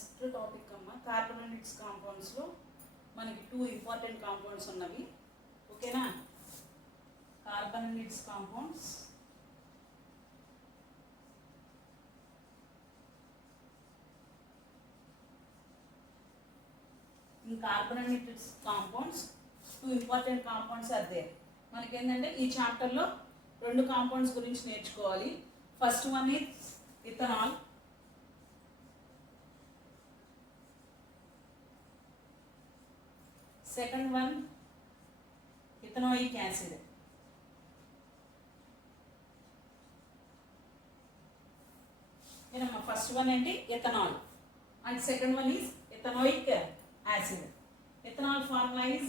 Next topic అమ్మ carbon and it's కాంపౌండ్స్లో మనకి 2 ఇంపార్టెంట్ కాంపౌండ్స్ ఉన్నవి. ఓకేనా? Carbon and it's compounds. In carbon and its compounds, 2 important compounds are there. మనకి ఏంటంటే ఈ చాప్టర్లో 2 కాంపౌండ్స్ గురించి నేర్చుకోవాలి. First one is ethanol. Second one ethanoic acid. ఏనమ్మా, ఫస్ట్ వన్ ఏంటి ethanol and second one is ethanoic acid. Ethanol formula is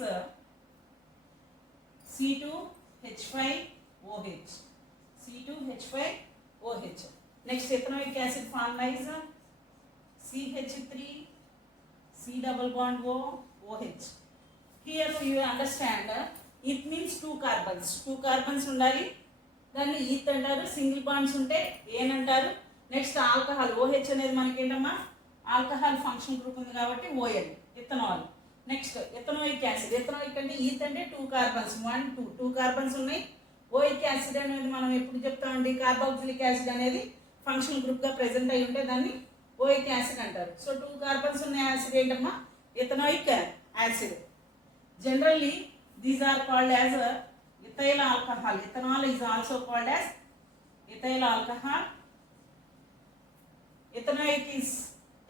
C2H5OH. C2H5OH. Next ethanoic acid formula is CH3C double bond OH. Here you understand it means 2 carbons. 2 carbons ఉండాలి. దాన్ని ఈత్ అంటారు. Single bonds ఉంటే ఏన్ అంటారు. Next alcohol OH అనేది మనకి ఏంటమ్మా alcohol function group ఉంది కాబట్టి OL ethanol. Next ethanoic acid. Ethanoic అంటే ఈత్ అంటే 2 కార్బన్స్ 1 2 కార్బన్స్ ఉన్నాయి. ఓయిక్ యాసిడ్ అనేది మనం ఎప్పుడు చెప్తామండి కార్బాక్సిలిక్ యాసిడ్ అనేది ఫంక్షన్ గ్రూప్ గా ప్రెజెంట్ అయి ఉంటే దాన్ని ఓయిక్ యాసిడ్ అంటారు. సో 2 కార్బన్స్ ఉన్న యాసిడ్ ఏంటమ్మా ethanoic acid. Generally these are called as ethyl alcohol. Ethanol is also called as ethyl alcohol.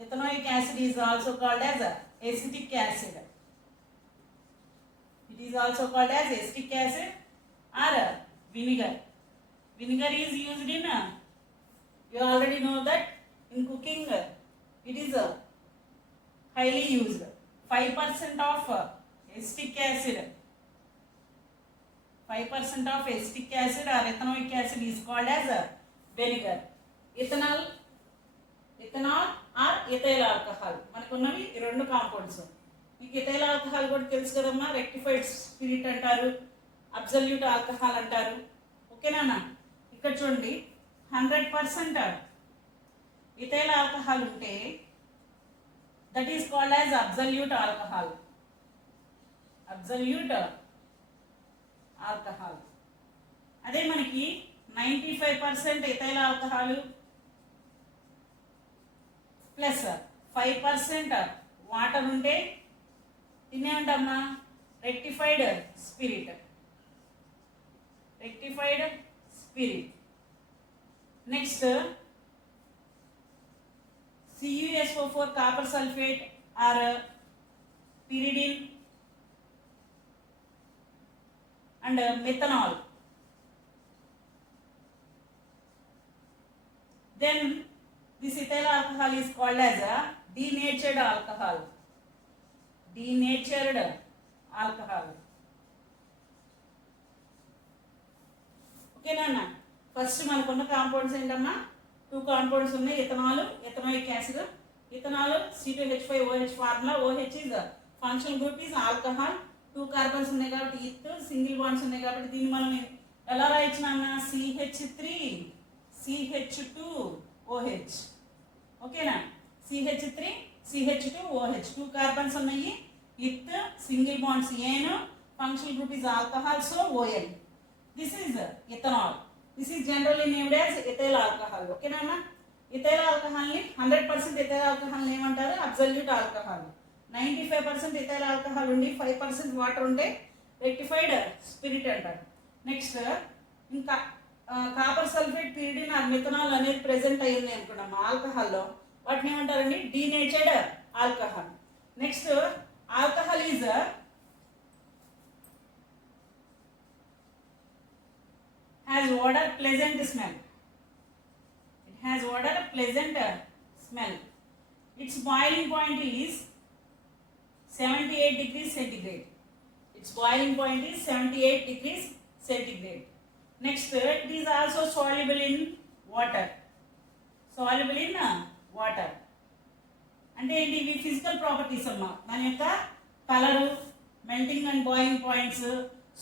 Ethanoic acid is also called as acetic acid. It is also called as acetic acid or vinegar. Vinegar is used in, you already know that in cooking it is highly used. 5% of acetic acid, 5% of acetic acid or ethanoic acid is called as vinegar. Ethanol or ethyl alcohol మనకు ఉన్నవి ఈ 2 కాంపౌండ్స్. మీకు ethyl alcohol కూడా తెలుసు కదమ్మా. Rectified spirit అంటారు, absolute alcohol అంటారు. ఓకేనా? ఇక్కడ చూడండి 100% ఇథైల్ ఆల్కహాల్ ఉంటే that is called as absolute alcohol. Absolute alcohol. అదే మనకి 95% ఇథైల్ ఆల్కహాల్ ప్లస్ 5% వాటర్ ఉంటే తినేమంటమ్మా rectified spirit. Rectified spirit. Next CuSO4 copper sulphate or pyridine and methanol. Then this ethyl alcohol is called as a denatured alcohol. Denatured alcohol. Okay na? First మనకున్న కాంపౌండ్స్ ఏంటమ్మా 2 కాంపౌండ్స్ ఉన్నాయి. Ethanol, ethanoic acid. Ethanol C2H5OH formula. OH is function group is alcohol. 2 carbons ఉన్నాయి కాబట్టి eth, single bonds ఉన్నాయి కాబట్టి దీన్ని మనం ఎలా రాయించినామా CH3CH2OH. ఓకేనా? CH3CH2OH. 2 కార్బన్స్ ఉన్నాయి. ఇత్, సింగిల్ బాండ్స్ ఏన్, functional group is alcohol, so OL. This is ethanol. This is generally named as ethyl alcohol. ఓకేనా? ఇథైల్ ఆల్కహాల్ ని 100% ఇథైల్ ఆల్కహాల్ ఏమంటారు అబ్సల్యూట్ ఆల్కహాల్. 95% ఇథైల్ ఆల్కహాల్ ఉండి 5% వాటర్ ఉంటే రెక్టిఫైడ్ స్పిరిట్ అంటారు. నెక్స్ట్ ఇంకా copper sulphate, pyridine or methanol అనేది present అయ్యింది అనుకున్నాము ఆల్కహాల్లో. వాటిని ఏమంటారండి denatured alcohol. Next alcohol is has odor pleasant smell. It has odor pleasant smell. Its boiling point is 78 degrees centigrade. Its boiling point is 78 degrees centigrade. Next, it is also soluble in water. Soluble in water. అంటే ఇవి physical properties అమ్మా. మన యొక్క colour, melting and boiling points,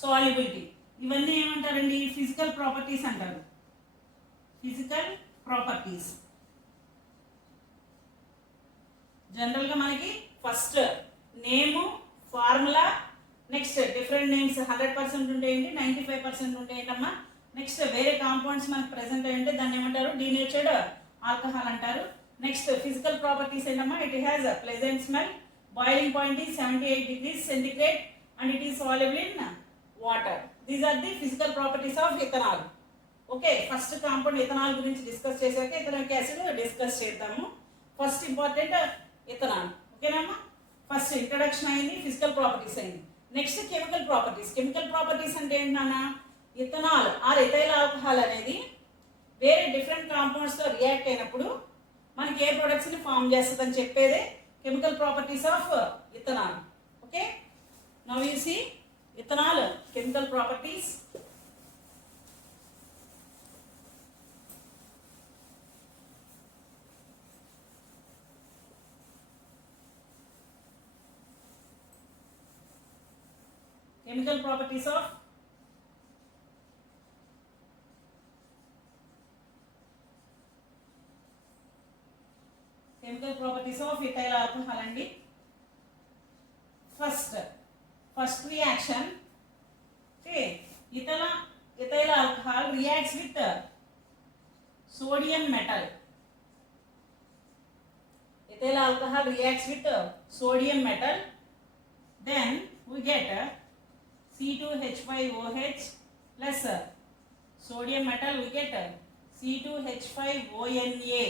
solubility, ఇవన్నీ ఏమంటారండి physical properties అంటారు. Physical properties. జనరల్గా మనకి ఫస్ట్ నేము, ఫార్ములా, నెక్స్ట్ డిఫరెంట్ నేమ్స్ 100% ఉండేయండి, 95% ఉండేయండి అమ్మా. నెక్స్ట్ వేరే కాంపౌండ్స్ మనకు ప్రెసెంట్ అయ్యంటే దాన్ని ఏమంటారు, డీనేచర్డ్ ఆల్కహాల్ అంటారు. నెక్స్ట్ ఫిజికల్ ప్రాపర్టీస్ ఏంటమ్మా, it has a pleasant smell, boiling point is 78 degrees centigrade and it is soluble in water. These are the physical properties of ethanol. Okay, first compound ethanol గురించి డిస్కస్ చేశాక ethanolic acid discuss చేద్దాము. First important ethanol. ఓకేనమ్మా, first introduction అయింది, physical properties అయింది. Next chemical properties. Chemical properties అంటే ఏంటన్నా, ethanol are ethyl alcohol అనేది వేరే డిఫరెంట్ కాంపౌండ్స్తో రియాక్ట్ అయినప్పుడు మనకి ఏ ప్రొడక్ట్స్ని ఫామ్ చేస్తుందని చెప్పేదే chemical properties of ethanol. Okay, now you see ethanol chemical properties. Chemical properties of ethyl alcohol andi. First reaction, okay, ethyl alcohol reacts with sodium metal. Ethyl alcohol reacts with sodium metal, then we get C2H5OH plus sodium metal, we get C2H5ONA.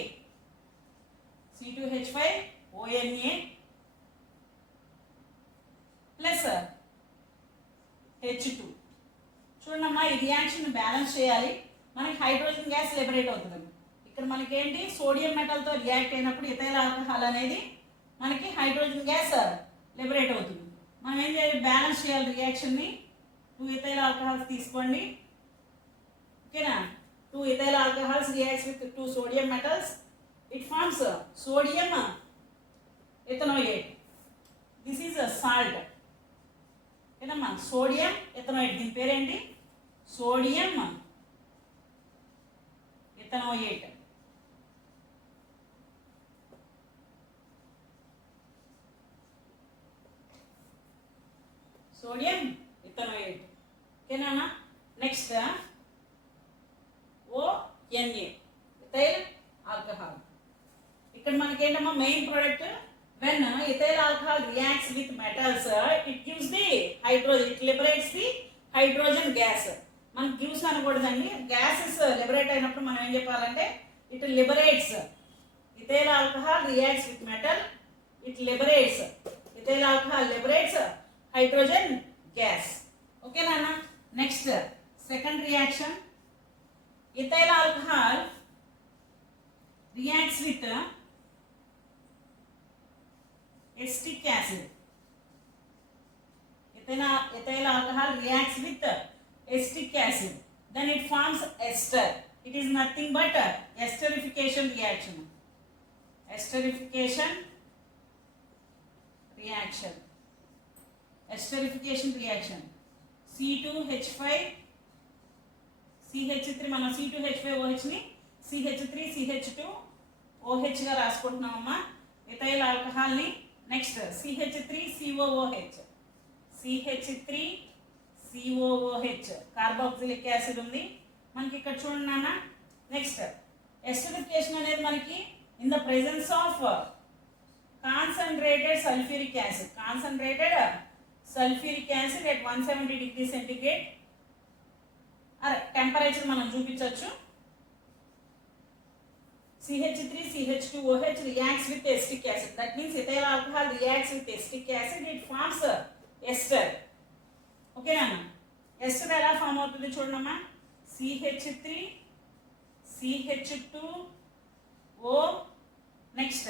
C2H5ONA plus H2. చూడమ్మా, ఈ reaction balance చేయాలి. మనకి hydrogen gas liberate అవుతుంది. ఇక్కడ మనకి ఏంటి, సోడియం మెటల్తో రియాక్ట్ అయినప్పుడు ఇథైల్ ఆల్కహాల్ అనేది మనకి హైడ్రోజన్ గ్యాస్ లిబరేట్ అవుతుంది. మనం ఏం చేయాలి, బ్యాలెన్స్ చేయాలి రియాక్షన్ని. 2 ఇథైల్ ఆల్కహాల్స్ తీసుకోండి. ఓకేనా, 2 ethyl alcohols reacts with 2 sodium metals. It forms sodium ethanoate. This is salt. ఓకేనమ్మా, సోడియం ఇథనోయేట్, దీని పేరేంటి, సోడియం ఇథనోయేట్. సోడియం ఇథనోయేట్. ఓకేనా, నెక్స్ట్ ONA ఇథైల్ ఆల్కహాల్. ఇక్కడ మనకి ఏంటమ్మా main product, when ethyl alcohol reacts with metals it gives the hydrogen, it liberates the hydrogen gas. మనకి గివ్స్ అనకూడదండి, గ్యాసెస్ లిబరేట్ అయినప్పుడు మనం ఏం చెప్పాలంటే it liberates. Ethyl alcohol reacts with metal, it liberates. Ethyl alcohol liberates hydrogen gas. ఓకేనా. Next second reaction, ethyl alcohol reacts with acetic acid. Ethyl alcohol reacts with acetic acid, then it forms ester. It is nothing but esterification reaction. Esterification reaction. Esterification reaction. C2H5 CH3, మనం C2H5OH ని CH3CH2OH గా రాసుకుంటున్నామమ్మా ethyl alcohol ని. Next CH3COOH, CH3COOH carboxylic acid ఉంది మనకి ఇక్కడ చూడండి నాన్న. నెక్స్ట్ ఎస్టరిఫికేషన్ అనేది మనకి in the presence of concentrated sulphuric acid. Concentrated sulphuric acid at 170 degrees centigrade temperature మనం చూపించవచ్చు. CH3CH2OH reacts with acetic acid. That means ethyl alcohol reacts with acetic acid. It forms ester. Okay na? Ester ఎలా ఫామ్ అవుతుంది చూడమ్మా. CH3CH2O. Next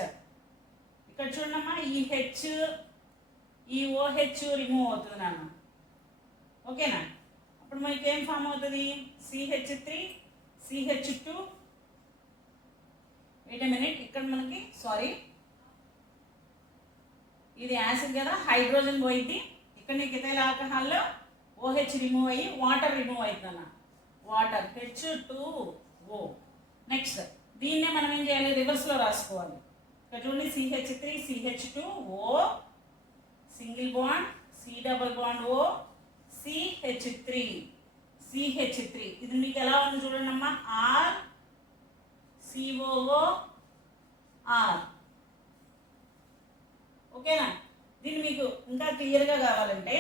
ఇక్కడ చూడమ్మా, ఈ H ఈ OH remove అవుతుంది నాన్న. ఓకేనా. అప్పుడు మనకి ఏం ఫామ్ అవుతుంది, CH3CH2. వెయిట్ ఎ మినిట్, ఇక్కడ మనకి సారీ ఇది యాసిడ్ కదా, హైడ్రోజన్ పోయింది. ఇక్కడ నీకు ఇథైల్ ఆల్కహాల్లో OH రిమూవ్ అయ్యి వాటర్ రిమూవ్ అవుతుందన్న, వాటర్ H2O. నెక్స్ట్ దీన్నే మనం ఏం చేయాలి, రివర్స్లో రాసుకోవాలి. ఇక్కడ చూడండి CH3 CH2O single bond C double bond O CH3 ఇది మీకు ఎలా ఉంది చూడండి అమ్మా R COO R ఓకేనా. దీన్ని మీకు ఇంకా క్లియర్గా కావాలంటే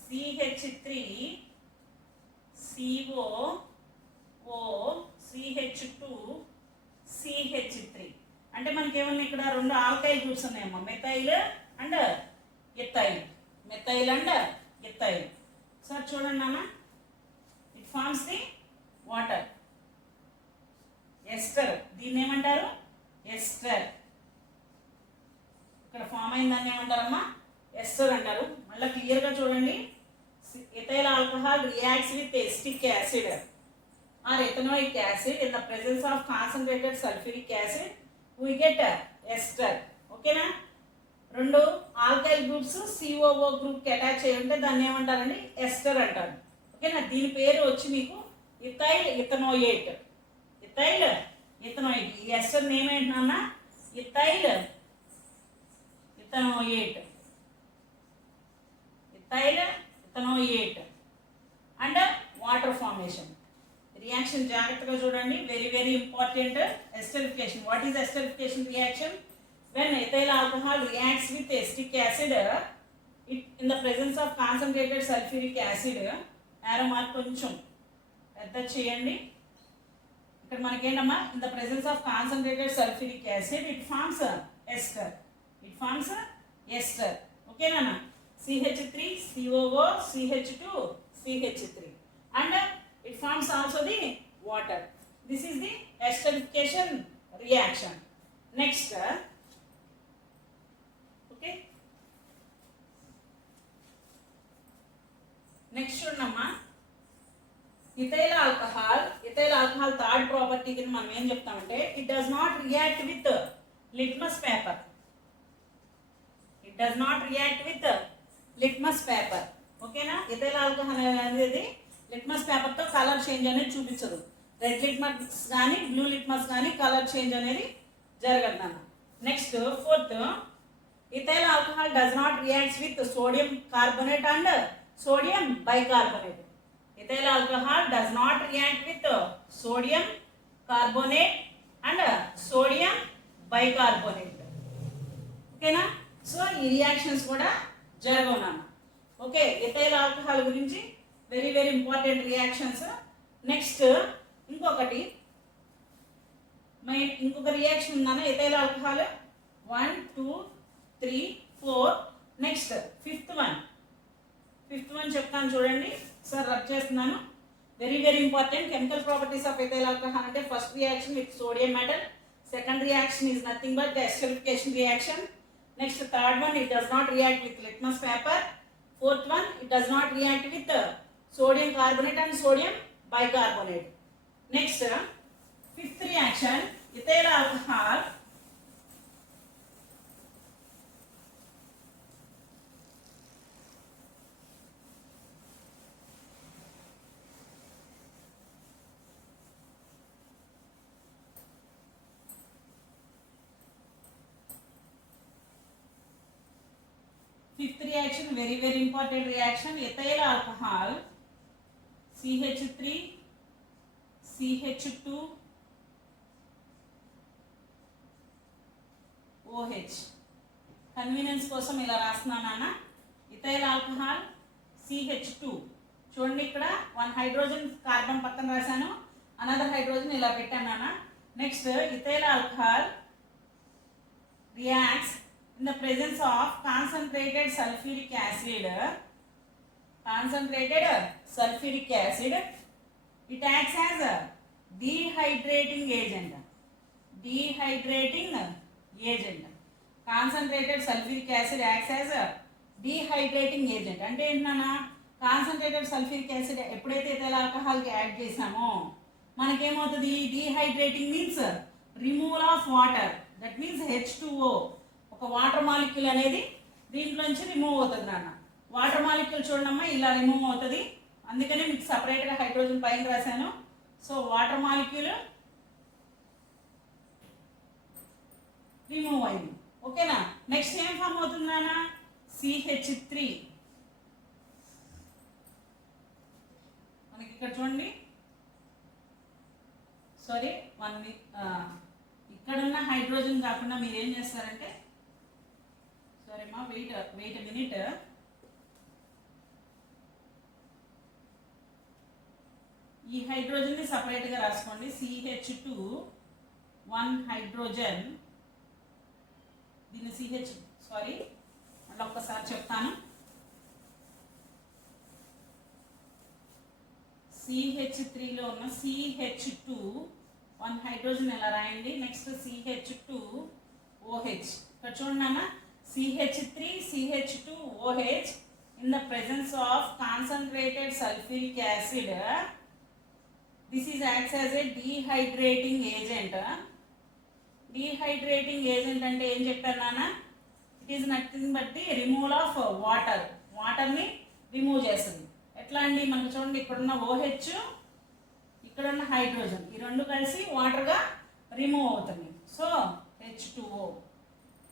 CH3 COO CH2 CH3 అంటే మనకి ఏమన్నా ఇక్కడ రెండు ఆల్కైల్ గ్రూప్స్ ఉన్నాయమ్మా, మెథైల్ అండ్ ఎథైల్, సార్ చూడండి నాన్న, it forms the water ester. దీన్ని ఏమంటారు ఎస్టర్. ఇక్కడ ఫామ్ అయిన దాన్ని ఏమంటారమ్మా ఎస్టర్ అంటారు. మళ్ళీ క్లియర్గా చూడండి, ethyl alcohol reacts with acetic acid or ethanoic acid in the presence of concentrated sulfuric acid we get ester. ఓకేనా. రెండు ఆల్కైల్ గ్రూప్స్ COO గ్రూప్ కి అటాచ్ అయి ఉంటే దాన్ని ఏమంటారండి ఎస్టర్ అంటారు. ఓకేనా. దీని పేరు వచ్చి మీకు ఇథైల్ ఇథనోయేట్. ఈ ఎస్టర్ నేమ్ ఏంటన్నా ethyl ethanoate and water formation. Reaction జాగ్రత్తగా చూడండి, very very important. Esterification. What is esterification reaction? when ethyl alcohol reacts with acetic acid in the presence of concentrated sulfuric acid. arrow mark కొంచెం పెద్ద చేయండి. ఇక్కడ మనకి ఏంటమ్మా in the presence of concentrated sulfuric acid it forms ester. ఓకేనా. CH3 COO CH2 CH3 and it forms also the water. This is the esterification reaction. Next next చూడమ్మా, ethyl alcohol third property కింద మనం ఏం చెప్తామంటే it does not react with litmus paper. ఓకేనా. Ethyl alcohol అనేది litmus paper తో colour change అనేది చూపించదు. రెడ్ లిట్మస్ కానీ బ్లూ లిట్మస్ కానీ కలర్ చేంజ్ అనేది జరగదు అన్న. Next fourth, ethyl alcohol does not reacts with sodium carbonate and sodium bicarbonate. Ethyl alcohol does not react with sodium carbonate and sodium bicarbonate. ఓకేనా. So ఈ reactions కూడా జరగవునా. Okay. Ethyl alcohol గురించి very very important reactions. Next ఇంకొక reaction ఉందన్న ethyl alcohol 1 2 3 4. Next fifth one చెప్తాను చూడండి sir, rub చేస్తున్నాను. Very very important. Chemical properties of ethyl alcohol అంటే first reaction with sodium metal, second reaction is nothing but the esterification reaction. Next third one it does not react with litmus paper. Fourth one it does not react with sodium carbonate and sodium bicarbonate. Next fifth reaction ethyl alcohol fifth reaction, very very important reaction, ethyl alcohol CH3 CH2 OH. Convenience కోసం ఇలా రాస్తున్నాను నాన్న. Ethyl alcohol CH2 చూడండి, ఇక్కడ 1 hydrogen carbon పక్కన రాశాను, another hydrogen ఇలా పెట్టాను నాన్న. Next ethyl alcohol reacts in the presence of concentrated sulfuric acid. It acts as a dehydrating agent. Concentrated sulfuric acid acts as a dehydrating agent. అంటే ఏంటన్నా, concentrated sulphuric acid ఎప్పుడైతే ethyl alcohol కి add చేసామో మనకేమవుతుంది, dehydrating means removal of water, that means H2O. ఒక water molecule అనేది దీంట్లోంచి రిమూవ్ అవుతుంది నాన్న. వాటర్ మాలిక్యూల్ చూడమ్మా ఇలా రిమూవ్ అవుతుంది, అందుకనే మీకు సపరేట్గా హైడ్రోజన్ పైన రాశాను. సో వాటర్ మాలిక్యూల్ రిమూవ్ అయింది. ఓకేనా, నెక్స్ట్ ఏం ఫామ్ అవుతుంది నాన్న, CH3. మనకి ఇక్కడ చూడండి, సారీ ఇక్కడున్న హైడ్రోజన్ కాకుండా మీరు ఏం చేస్తారంటే, సారీ మా వెయిట్ మినిట్, ఈ హైడ్రోజన్ ని సపరేట్ గా రాసుకోండి. CH2 1 హైడ్రోజన్, దీన్ని సారీ మళ్ళీ ఒక్కసారి చెప్తాను. CH3లో ఉన్న CH2 1 హైడ్రోజన్ ఎలా రాయండి. నెక్స్ట్ CH2OH, ఇక్కడ చూడండి, CH3 CH2OH in the presence of concentrated sulfuric acid, this is acts as a dehydrating agent. Dehydrating agent అంటే ఏం చెప్పారు నాన్న, it is nothing but the removal of వాటర్ని రిమూవ్ చేస్తుంది. ఎట్లా అండి, మనకు చూడండి ఇక్కడున్న OH ఇక్కడున్న హైడ్రోజన్ ఈ రెండు కలిసి వాటర్గా రిమూవ్ అవుతుంది. సో H2O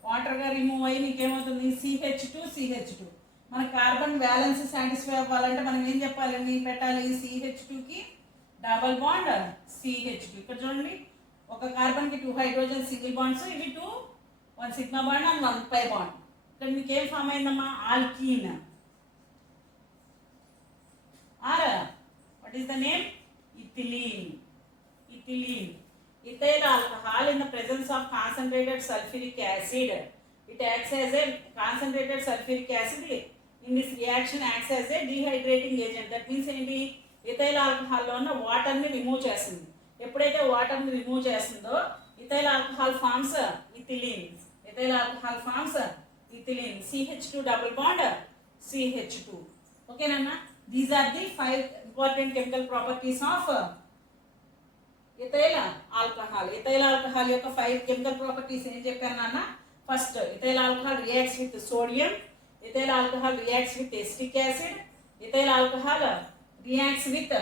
వాటర్గా రిమూవ్ అయ్యి నీకేమవుతుంది, CH2 మన కార్బన్ బ్యాలెన్స్ సాటిస్ఫై అవ్వాలంటే మనం ఏం చెప్పాలండి, పెట్టాలి CH2కి డబల్ బాండ్ CH2. ఇక్కడ చూడండి, ఒక కార్బన్ కి 2 హైడ్రోజన్ సింగిల్ బాండ్స్, ఇవి 1 sigma bond and 1 pi bond. ఇక్కడ మీకు ఏం ఫామ్ అయిందమ్మా, alkene. Or what is the name, ethylene. Ethyl alcohol in the presence of concentrated sulfuric acid, it acts as a concentrated sulfuric acid in this reaction acts as a dehydrating agent. That means ఏంటి, ethyl ఆల్కహాల్లో ఉన్న వాటర్ని remove చేస్తుంది. ఎప్పుడైతే వాటర్ని remove చేస్తుందో ethyl alcohol forms ethylene. CH2 double bond CH2. ఓకేనా, these are the 5 important chemical properties of ethyl alcohol. Ethyl alcohol యొక్క 5 కెమికల్ ప్రాపర్టీస్ ఏం చెప్పారు నాన్న. First, ethyl alcohol reacts with sodium. Ethyl alcohol reacts with acetic acid. Ethyl alcohol reacts with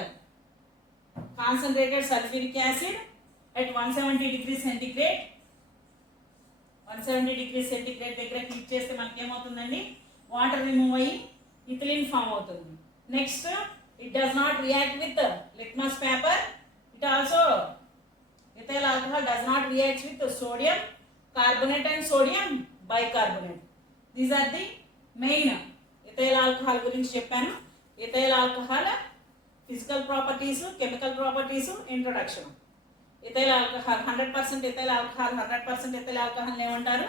concentrated sulfuric acid at 170 degrees centigrade. 170 degrees centigrade దగ్గర heat చేస్తే మనకి ఏమవుతుందండి, water remove అయ్యి ethylene form అవుతుంది. Next, it does not react with litmus paper. It also ethyl alcohol does not react with sodium carbonate and sodium bicarbonate. These are the main ethyl alcohol గురించి చెప్పాను. Ethyl alcohol physical properties, chemical properties, introduction. Ethyl alcohol 100% ethyl alcohol 100% ethyl alcohol ఏమంటారు,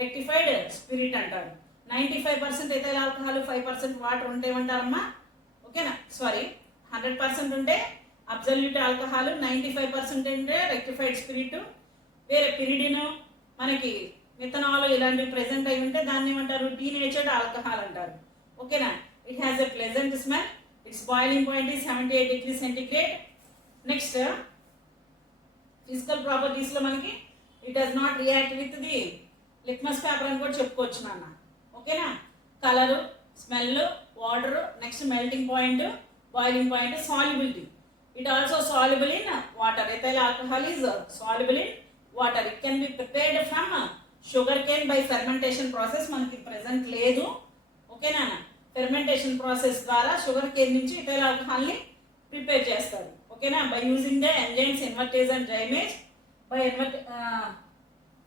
rectified spirit అంటారు. 95% ethyl alcohol 5% water ఉంటే ఏమంటారమ్మా, ఓకేనా, సారీ 100% ఉంటే absolute alcohol, 95% ఉంటే rectified spirit. వేరే పిరిడిన్, మనకి మిథనాల్ ఇలాంటివి ప్రెసెంట్ అయి ఉంటే దాన్ని ఏమంటారు, డీనేచర్డ్ ఆల్కహాల్ అంటారు. ఓకేనా, it has a pleasant smell. Its boiling point is 78 degrees centigrade. Next, physical properties లో మనకి it does not react with the litmus paper అని కూడా చెప్పుకోవచ్చు నాన్న. ఓకేనా, colour, smell, water, next melting point, boiling point, solubility. It also soluble in water. Ethyl alcohol is soluble in water. It can be prepared from sugarcane by fermentation process. మనకి present లేదు. ఓకేనా, fermentation process ద్వారా sugar cane నుంచి ethyl ఆల్కహాల్ని prepare చేస్తారు. ఓకేనా, by using the enzymes invertase and zymase by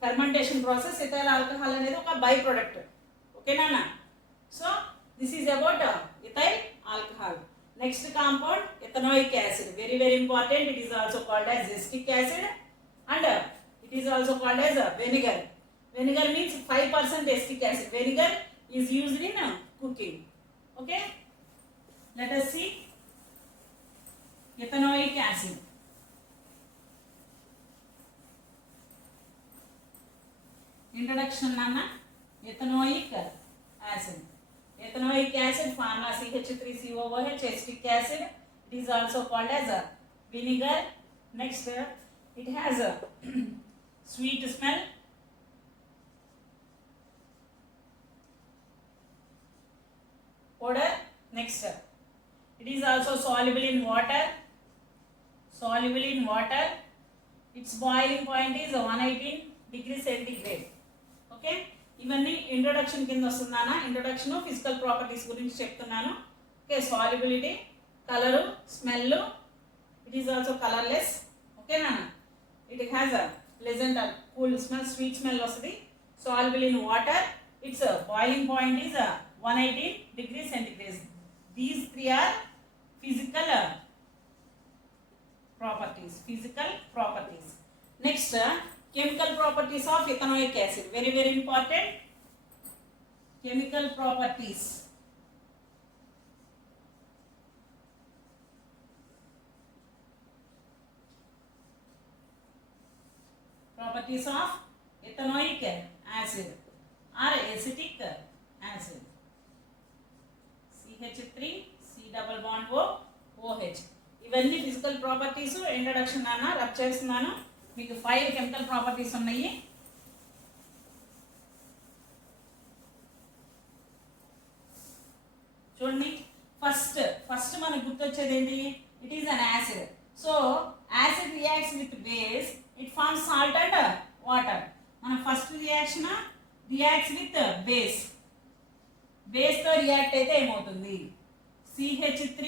fermentation process ethyl alcohol అనేది ఒక బై ప్రొడక్ట్. ఓకేనా, so this is about ethyl alcohol. Next compound ethanoic acid, very very important. It is also called as acetic acid and it is also called as vinegar. Vinegar means 5% acetic acid. Vinegar is used in cooking. Okay, let us see ethanoic acid. Introduction nana, ethanoic acid. Ethanoic acid form CH3COOH, acetic acid. It is also called as a vinegar. Next, it has a sweet smell. Odor. Next, it is also soluble in water. Its boiling point is 118 degrees centigrade. Okay, ఇవన్నీ introduction కింద వస్తుందానా. Introduction physical properties గురించి చెప్తున్నాను. Okay, solubility, colour, smell, it is also colourless. ఓకేనా, it has a pleasant or cool smell, sweet smell వస్తుంది. Soluble in water, its boiling point is 180 degrees centigrade. These three are physical properties. Physical properties. Next, chemical properties of ethanoic acid. Very very important. Chemical properties. Properties of ethanoic acid or acetic acid. CH3 C double bond O OH. ఇవన్నీ physical properties. Introduction అన్న రబ్ చేస్తున్నాను. మీకు 5 chemical properties ఉన్నాయి. చూడండి, ఫస్ట్ మనకు గుర్తొచ్చేది ఏంటి? It is an acid. So acid reacts with base, it forms salt and water. మన first reaction reacts with base. బేస్తో రియాక్ట్ అయితే ఏమవుతుంది? CH3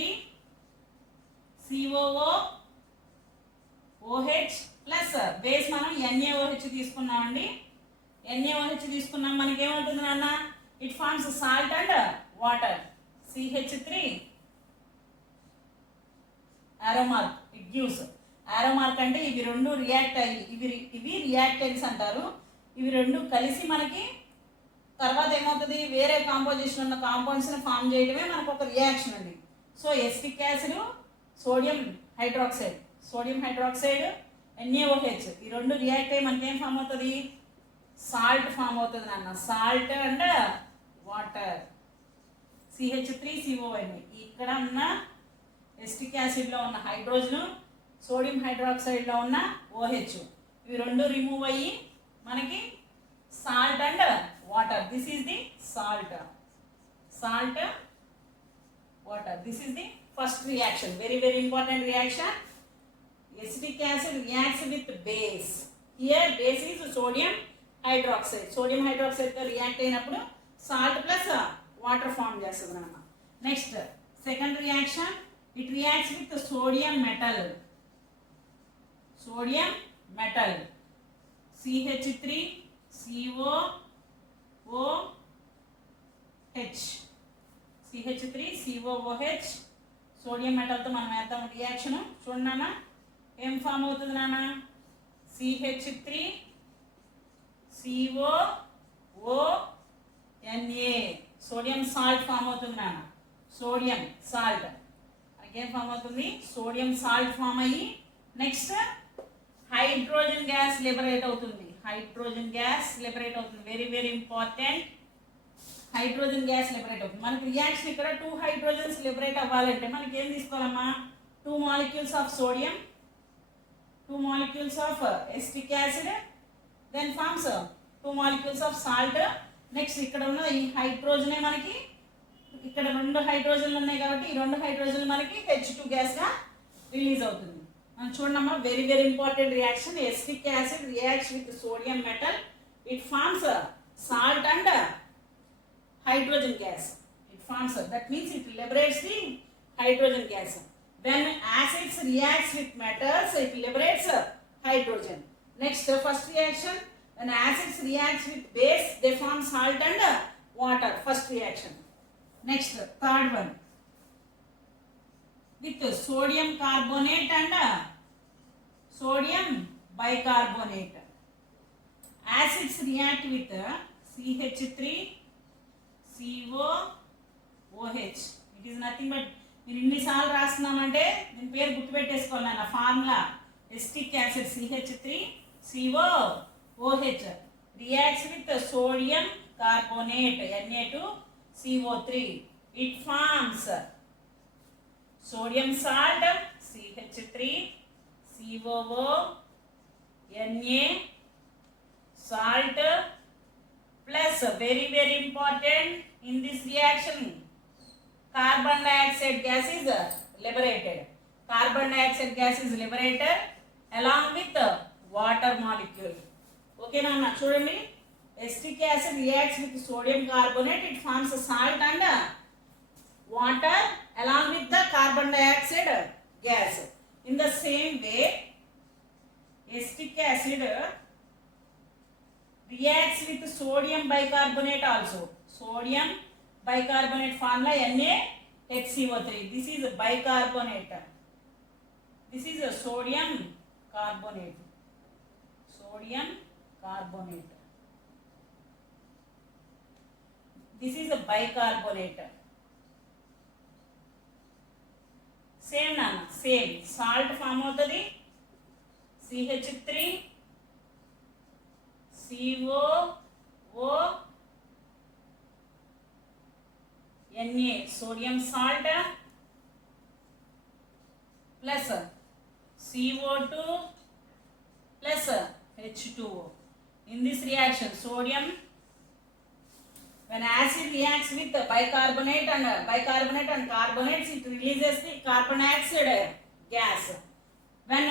COO OH plus base మనం NaOH తీసుకున్నామండి. NaOH తీసుకున్నాం, మనకి ఏమవుతుంది నాన్న? It forms salt and water. CH3 arrow mark, it gives arrow mark. అంటే ఇవి రెండు రియాక్ట్ అయ్యి ఇవి రియాక్టెంట్స్ అంటారు. ఇవి రెండు కలిసి మనకి తర్వాత ఏమవుతుంది? వేరే కాంపోజిషన్ ఉన్న కాంపౌండ్స్ని ఫామ్ చేయడమే మనకు ఒక రియాక్షన్ అండి. So acetic acid, sodium hydroxide NaOH ఈ రెండు రియాక్ట్ అయ్యి మనకి ఏం ఫామ్ అవుతుంది? సాల్ట్ ఫామ్ అవుతుంది నాన్న. Salt and water. CH3CON. ఇక్కడ ఉన్న ఎసిటిక్ యాసిడ్లో ఉన్న హైడ్రోజన్, సోడియం హైడ్రాక్సైడ్లో ఉన్న OH, ఇవి రెండు రిమూవ్ అయ్యి మనకి salt and water. This is the salt water. This is the first reaction. Very very important reaction. Acetic acid reacts with base. Here base is sodium hydroxide. Sodium hydroxide తో react అయినప్పుడు salt plus water form చేస్తుంది అన్నమాట. Next second reaction, it reacts with sodium metal. CH3 COOH. CH3COOH sodium మెటల్తో మనం వేద్దాం రియాక్షన్. చూడండి నాన్న, ఏం ఫామ్ అవుతుంది నాన్న? CH3COONA. సోడియం సాల్ట్ ఫామ్ అవుతుంది నాన్న. సోడియం సాల్ట్ మనకేం ఫామ్ అవుతుంది? సోడియం సాల్ట్ ఫామ్ అయ్యి నెక్స్ట్ హైడ్రోజన్ గ్యాస్ లిబరేట్ అవుతుంది. Very very important. Hydrogen gas liberate అవుతుంది. మనకి రియాక్షన్ ఇక్కడ 2 హైడ్రోజన్స్ లిబరేట్ అవ్వాలంటే మనకి ఏం తీసుకోవాలమ్మా? 2 molecules of sodium, 2 molecules of acetic acid, then forms 2 molecules of salt. Next ఇక్కడ ఉన్న ఈ హైడ్రోజనే మనకి, ఇక్కడ 2 హైడ్రోజన్లు ఉన్నాయి కాబట్టి ఈ 2 హైడ్రోజన్లు మనకి H2 గ్యాస్ గా రిలీజ్ అవుతుంది. మనం చూడమ్మా, very very important reaction. Acetic acid reacts with sodium metal, it forms salt and hydrogen gas. That means it liberates the hydrogen gas. When acids reacts with metals, it liberates hydrogen. Next, first reaction, when acids reacts with base, they form salt and water. First reaction. Next, third one, with sodium carbonate and sodium bicarbonate. Acids react with CH3COOH. It is nothing but, మీరు ఇన్నిసార్లు రాస్తున్నామంటే దీని పేరు గుర్తుపెట్టేసుకోవాలి నాన్న. Formula acetic acid CH3COOH reacts with sodium carbonate Na2CO3. It forms sodium salt CH3COONA salt plus, very very important in this reaction, carbon dioxide gas is liberated. Along with water molecule. Okay na చూడండి, acetic acid reacts with sodium carbonate, it forms a salt and water along with the carbon dioxide gas. In the same way, acetic acid reacts with sodium bicarbonate also. Sodium bicarbonate formula NaHCO3. This is a bicarbonate. This is a sodium carbonate. Sodium carbonate. This is a bicarbonate. Same nana, same. Salt form అవుతుంది. CH3 COO Na, sodium salt plus CO2 plus H2O. In this reaction, sodium, when acid reacts with bicarbonate and carbonates, it releases the carbon dioxide gas. When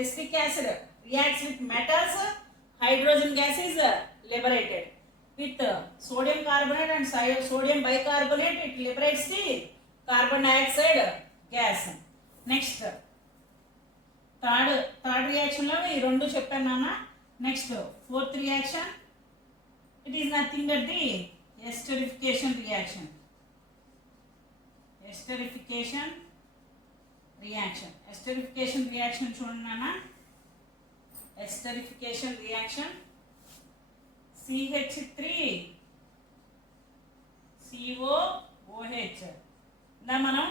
acetic acid reacts with metals, hydrogen gas is liberated. With sodium carbonate and sodium bicarbonate, it liberates the carbon dioxide gas. Next, third reaction lo ee rendu cheppanu nana. Next, fourth reaction, it is nothing but the esterification reaction. Esterification reaction చూడండి నాన్న. Esterification reaction, CH3 COOH. ఇలా మనం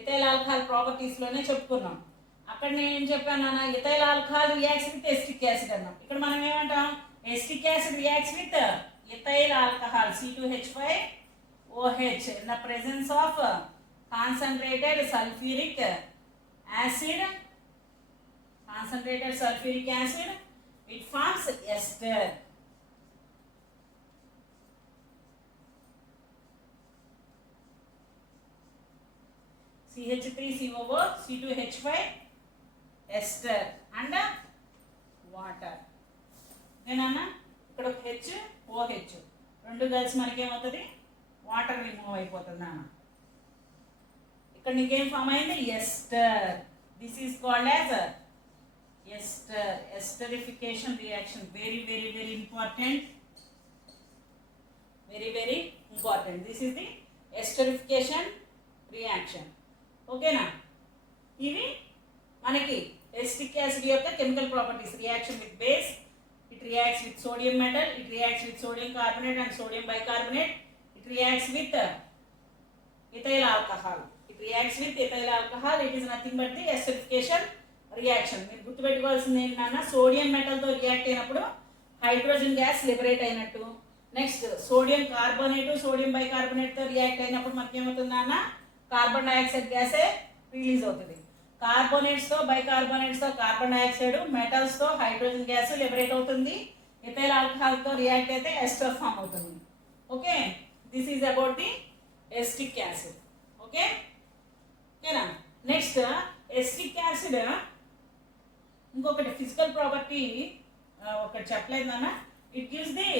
ethyl alcohol properties లోనే చెప్పుకున్నాం. అక్కడ నేను ఏం చెప్పాను నాన్న, ethyl alcohol reacts with acetic acid అన్నాం. ఇక్కడ మనం ఏమంటాం, acetic acid reacts with ethyl alcohol C2H5OH in the presence of concentrated sulfuric acid. It forms ester. CH3COO C2H5 ester and water. ఓకేనా, ఇక్కడ ఒక H OH రెండు కలిసి మనకి ఏమవుతుంది, వాటర్ రిమూవ్ అయిపోతుంది నాన్న. ఇక్కడ నీకేం ఫామ్ అయింది, ester. This is called as ester. Esterification reaction very very very important. This is the esterification reaction. ఓకేనా, ఇవి మనకి ఎసిటిక్ యాసిడ్ యొక్క chemical properties. Reaction with base, it reacts with sodium metal, it reacts with sodium carbonate and sodium bicarbonate, it reacts with ethyl alcohol. It is nothing but the esterification reaction. మీరు గుర్తుపెట్టుకోవాల్సింది ఏంటన్నా, sodium metal తో react అయినప్పుడు hydrogen gas liberate అయినట్టు. Next, sodium carbonate sodium bicarbonate తో react అయినప్పుడు మనకి ఏమవుతుందన్న, కార్బన్ డైఆక్సైడ్ గ్యాసే రిలీజ్ అవుతుంది. కార్బోనేట్స్ తో బైకార్బోనేట్స్ తో కార్బన్ డైఆక్సైడ్, మెటల్స్ తో హైడ్రోజన్ గ్యాస్ లిబరేట్ అవుతుంది. ఇథైల్ ఆల్కహాల్ తో రియాక్ట్ అయితే ఎస్టర్ ఫామ్ అవుతుంది. Okay, this is about the acetic acid. ఓకేనా. నెక్స్ట్, ఎసిటిక్ యాసిడ్ ఇంకొకటి ఫిజికల్ ప్రాపర్టీ ఒకటి చెప్పలేదు నాన్న. ఇట్ గివ్స్ ది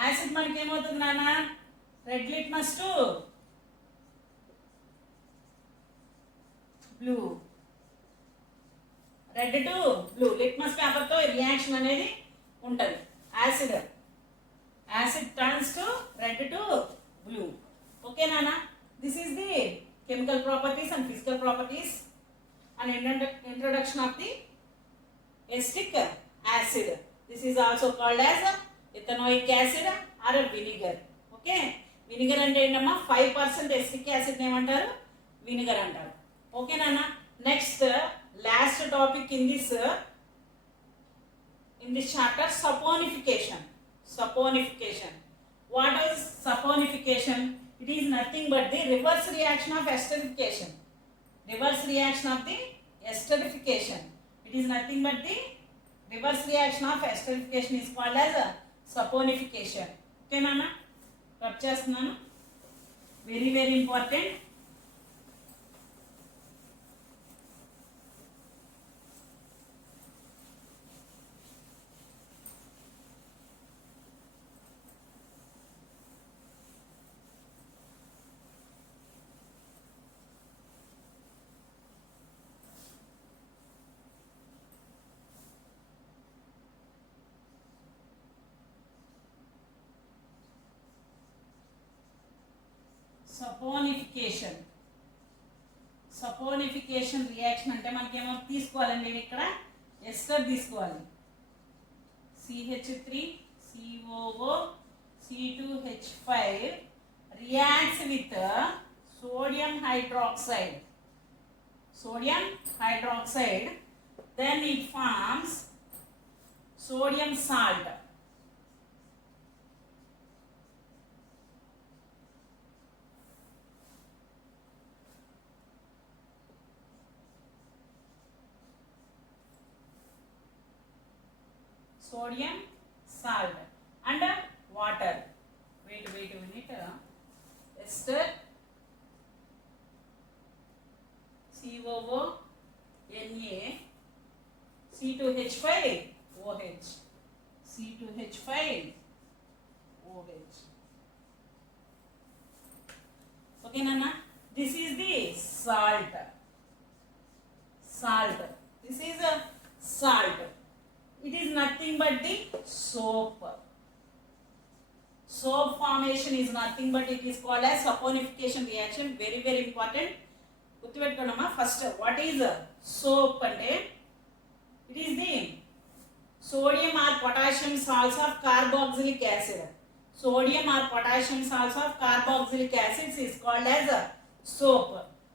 యాసిడ్ మనకి ఏమవుతుంది నాన్న, red litmus to blue, red to blue litmus paper తో రియాక్షన్ అనేది ఉంటుంది. Acid turns to red to blue. Okay నాన్న, this is the chemical properties and physical properties and introduction of the acetic acid. This is also called as ethanoic acid or vinegar. Okay, vinegar అంటే ఏంటమ్మా, 5% acetic acid ని ఏమంటారు, వినిగర్ అంటారు. ఓకే నాన్న. Next, last topic in this chapter, saponification. What is saponification? It is nothing but the reverse reaction of esterification. It is nothing but the reverse reaction of esterification is called as a saponification. Okay nana, rub chestunanu, very very important. Saponification. Saponification reaction అంటే మనకేమో తీసుకోవాలండి, ఇక్కడ ఎస్టర్ తీసుకోవాలి. CH3 COO C2H5 reacts with sodium hydroxide. Sodium hydroxide, then it forms sodium salt. Sodium salt and water. Wait a minute. Ester COO Na C2H5 OH C2H5 OH. Okay Nana, this is the salt. This is a salt. It is nothing but the soap. Soap formation is nothing but it is called as saponification reaction. Very very important. గుర్తుపెట్టుకోండమ్మా. First what is soap అంటే it is the sodium or potassium salts of carboxylic acid. Sodium or potassium salts of carboxylic acids is called as soap.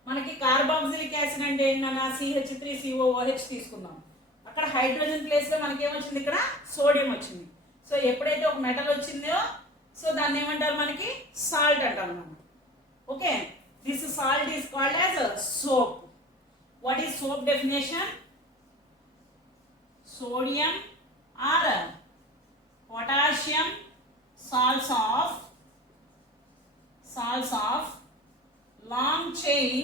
మనకి carboxylic acid అంటే ఏంటన్నా CH3COOH తీసుకున్నాం. అక్కడ hydrogen place లో మనకి ఏమొచ్చింది, ఇక్కడ సోడియం వచ్చింది. సో ఎప్పుడైతే ఒక మెటల్ వచ్చిందో సో దాన్ని ఏమంటారు, మనకి సాల్ట్ అంటాం అన్నమాట. Okay, this salt is called as soap. What is soap definition? sodium or potassium salts of long chain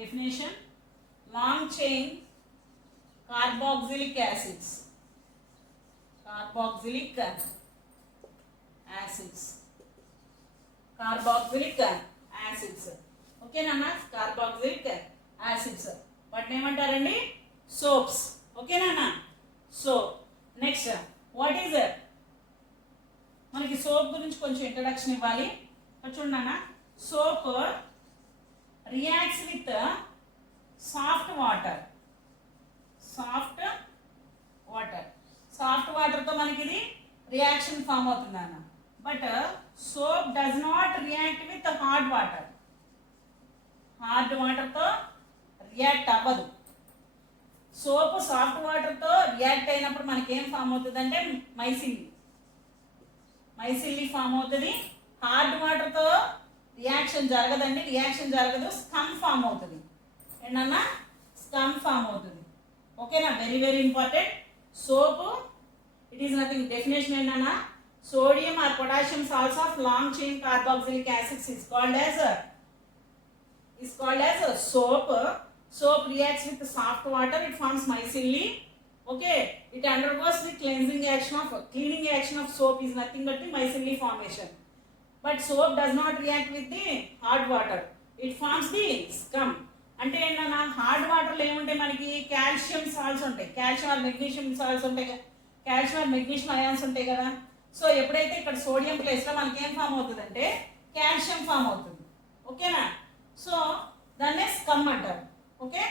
definition, long chain carboxylic acids okay నాన్న, కార్బాక్సిలిక్ యాసిడ్స్ వాటిని ఏమంటారండి, సోప్స్. ఓకే నాన్న, సోప్. నెక్స్ట్ వాట్ ఈజ్ మనకి సోప్ గురించి కొంచెం ఇంట్రడక్షన్ ఇవ్వాలి. చూడండి నాన్న, soap reacts with soft water. Soft వాటర్తో మనకి ఇది రియాక్షన్ ఫామ్ అవుతుంది అన్న. But soap does not react with hard water. Hard వాటర్తో రియాక్ట్ అవ్వదు. సోప్ సాఫ్ట్ వాటర్తో రియాక్ట్ అయినప్పుడు మనకి ఏం ఫామ్ అవుతుంది అంటే మైసిల్లీ ఫామ్ అవుతుంది. హార్డ్ వాటర్తో రియాక్షన్ జరగదండి, రియాక్షన్ జరగదు, స్కమ్ ఫామ్ అవుతుంది. ఏంటన్నా, స్కమ్ ఫామ్ అవుతుంది. ఓకేనా, very very important. Soap it is nothing, definition ఏంటన్నా, sodium or potassium salts of long chain carboxylic acids is called as soap. Soap reacts with soft water, it forms mycelium. Okay, it undergoes the cleaning action of soap is nothing but the mycelium formation. But soap does not react with the hard water, it forms the scum. అంటే ఏంటన్నా, హార్డ్ వాటర్లో ఏముంటాయి మనకి, calcium salts ఉంటాయి, calcium are magnesium salts ఉంటాయి, calcium are magnesium ions ఉంటాయి కదా. సో ఎప్పుడైతే ఇక్కడ సోడియం ప్లేస్లో మనకి ఏం ఫామ్ అవుతుంది అంటే కాల్షియం ఫామ్ అవుతుంది. ఓకేనా, సో దాన్నే స్కమ్ అంటారు. Okay,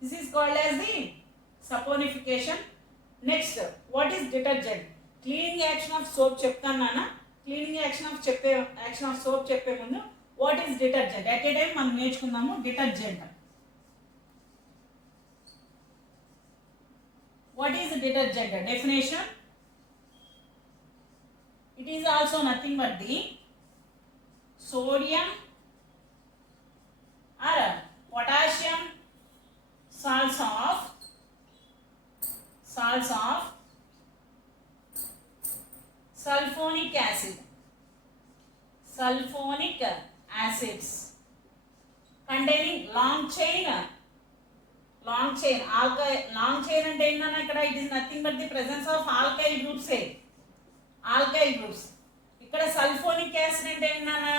this is called as the saponification. Next what is detergent? Cleaning action of soap చెప్తాను నాన్న. క్లీనింగ్ యాక్షన్ ఆఫ్ సోప్ చెప్పే ముందు what is detergent at a time మనం నేర్చుకుందాము. Detergent, what is detergent definition? It is also nothing but the sodium or potassium salts of sulfonic acids containing long chain alkyl. Long chain అంటే ఏంటన్నా, ఇక్కడ it is nothing but the presence of alkyl groups. Alkyl groups. ఇక్కడ sulphonic acid అంటే ఏంటన్నా,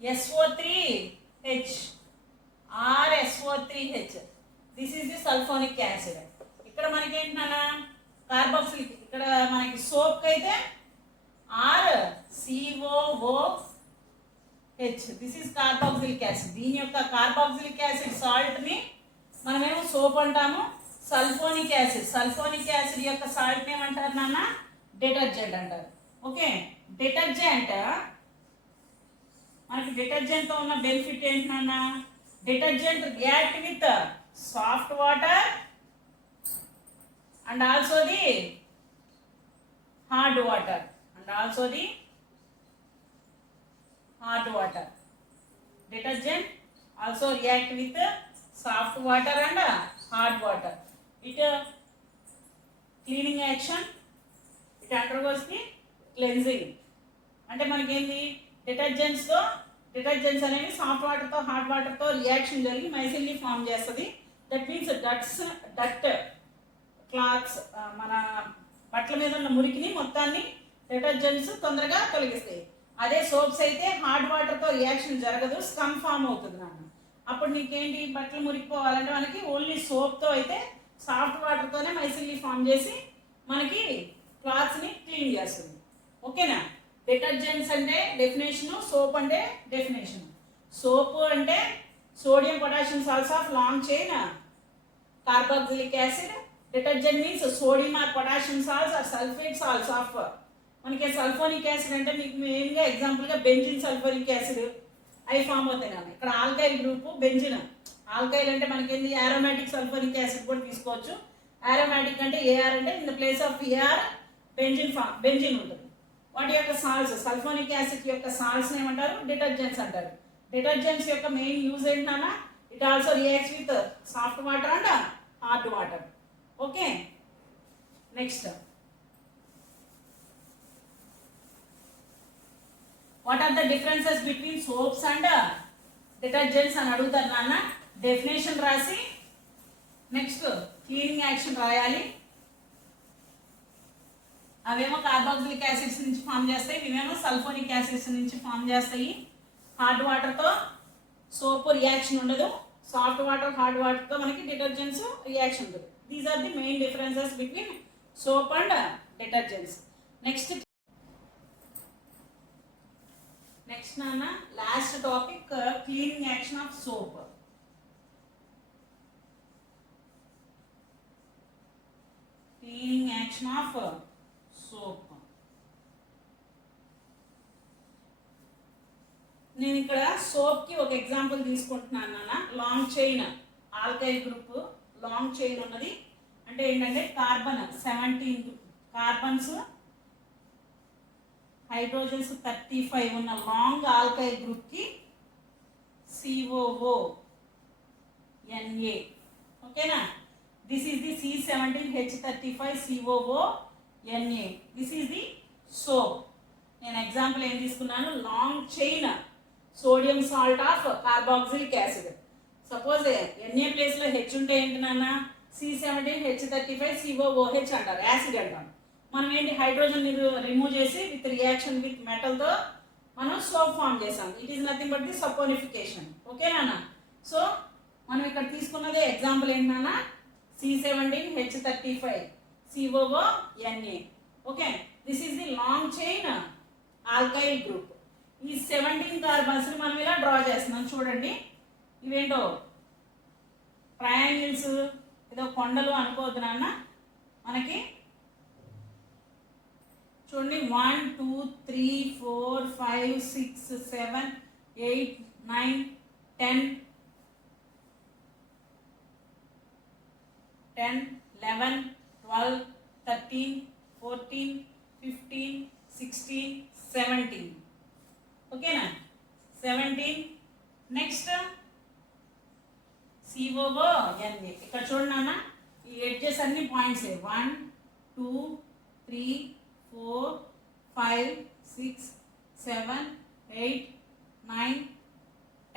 SO3H or SO3H. This is the sulphonic acid. ఇక్కడ మనకి ఏంటన్నా కార్బాక్సిలిక్ ఇక్కడ మనకి సోప్ అయితే RCOOH, this is carboxylic acid. దీని యొక్క కార్బాక్సిలిక్ యాసిడ్ సాల్ట్ ని మనమేమో సోప్ అంటాము. సల్ఫోనిక్ యాసిడ్ యొక్క సాల్ట్ ఏమంటారు నాన్న? డిటర్జెంట్ అంటారు. ఓకే, డిటర్జెంట్ మనకి డిటర్జెంట్ తో ఉన్న బెనిఫిట్ ఏంటి నాన్న? Detergent react with soft water and also the hard water detergent also react with soft water and hard water. It cleaning action, it undergoes the cleansing. అంటే మనకి ఏంటి డిటర్జెంట్స్ అనేవి సాఫ్ట్ వాటర్ తో హాట్ వాటర్ తో రియాక్షన్ జరిగి మైసిల్ని ఫామ్ చేస్తుంది. దట్ మీన్స్ డట్ క్లాత్స్, మన బట్టల మీద ఉన్న మురికిని మొత్తాన్ని డిటర్జెంట్స్ తొందరగా తొలగిస్తాయి. అదే సోప్స్ అయితే హార్డ్ వాటర్తో రియాక్షన్ జరగదు, స్కమ్ ఫామ్ అవుతుంది నాన్న. అప్పుడు నీకేంటి బట్టలు మురికిపోవాలంటే మనకి ఓన్లీ సోప్తో అయితే సాఫ్ట్ వాటర్తోనే మైసిల్ని ఫామ్ చేసి మనకి క్లాత్స్ని క్లీన్ చేస్తుంది. ఓకేనా? డిటర్జెంట్స్ అంటే డెఫినేషను, సోప్ అంటే డెఫినేషన్. సోప్ అంటే sodium potassium salts of long chain carboxylic acid. Detergent means sodium or potassium salts or sulphate salts of, మనకి సల్ఫోనిక్ యాసిడ్ అంటే మీకు మెయిన్గా ఎగ్జాంపుల్గా బెంజిన్ సల్ఫోనిక్ యాసిడ్ అవి ఫామ్ అవుతాయి నాన్న. ఇక్కడ ఆల్కైల్ గ్రూప్ బెంజిన్. ఆల్కైల్ అంటే మనకి ఏంది ఆరోమాటిక్ సల్ఫోనిక్ యాసిడ్ కూడా తీసుకోవచ్చు. ఆరోమాటిక్ అంటే ఏఆర్ అంటే in the place of AR benzene ఉంటుంది. వాటి యొక్క సాల్ట్స్, సల్ఫోనిక్ యాసిడ్ యొక్క సాల్ట్స్ ఏమంటారు? డిటర్జెంట్స్ అంటారు. డిటర్జెంట్స్ యొక్క మెయిన్ యూజ్ ఏంటన్నా? It also reacts with soft water and hard water. Okay, next what are the differences between soaps and detergents అని అడుగుతారు నాన్న. డెఫినేషన్ రాసి నెక్స్ట్ క్లీనింగ్ యాక్షన్ రాయాలి. అవేమో కార్బాక్సిలిక్ యాసిడ్స్ నుంచి ఫామ్ చేస్తాయి, ఇవేమో సల్ఫోనిక్ యాసిడ్స్ నుంచి ఫామ్ చేస్తాయి. హార్డ్ వాటర్తో సోప్ రియాక్షన్ ఉండదు, సాఫ్ట్ వాటర్ హార్డ్ వాటర్తో మనకి డిటర్జెంట్స్ రియాక్షన్ ఉంటుంది. These are the main differences between soap and detergents. Next నాన్న last topic cleaning action of soap. Cleaning action of soap. నేను ఇక్కడ సోప్ కి ఒక ఎగ్జాంపుల్ తీసుకుంటున్నాను నాన్న. Long chain alkyl group long chain ఉన్నది అంటే ఏంటంటే కార్బన్ 17 కార్బన్స్, హైడ్రోజన్స్ 35 ఉన్న లాంగ్ ఆల్కైల్ గ్రూప్ కి COONA. ఓకేనా? This is the C17H35COONA. This is the soap. నేను ఎగ్జాంపుల్ ఏం తీసుకున్నాను? Long chain sodium salt of carboxylic acid. Suppose Na place లో హెచ్ ఉంటే ఏంటి నాన్న? C17H35COOH అంటారు, యాసిడ్ అంటారు. మనం ఏంటి హైడ్రోజన్ రిమూవ్ చేసి విత్ రియాక్షన్ విత్ మెటల్ తో మనం సోప్ ఫామ్ చేసాం. It is nothing but the saponification. Okay నాన్న? సో మనం ఇక్కడ తీసుకున్నది ఎగ్జాంపుల్ ఏంటి నాన్న? C17H35COONA. Okay, this is the long chain alkyl group. ఈ 17 కార్బన్స్ ని మనం ఇలా డ్రా చేస్తున్నాం. చూడండి, ఇవేంటో ట్రయాంగిల్స్, ఏదో కొండలు అనుకోవద్దు నాన్న. మనకి చూడండి 1 2 3 4 5 6 7 8 9 10 11 12 13 14 15 16 17. ఓకేనా? 17. Next COONA. ఇక్కడ చూడండి అన్న, ఈ ఎడ్జెస్ అన్ని పాయింట్స్ 1 2 3 4 5 6 7 8 9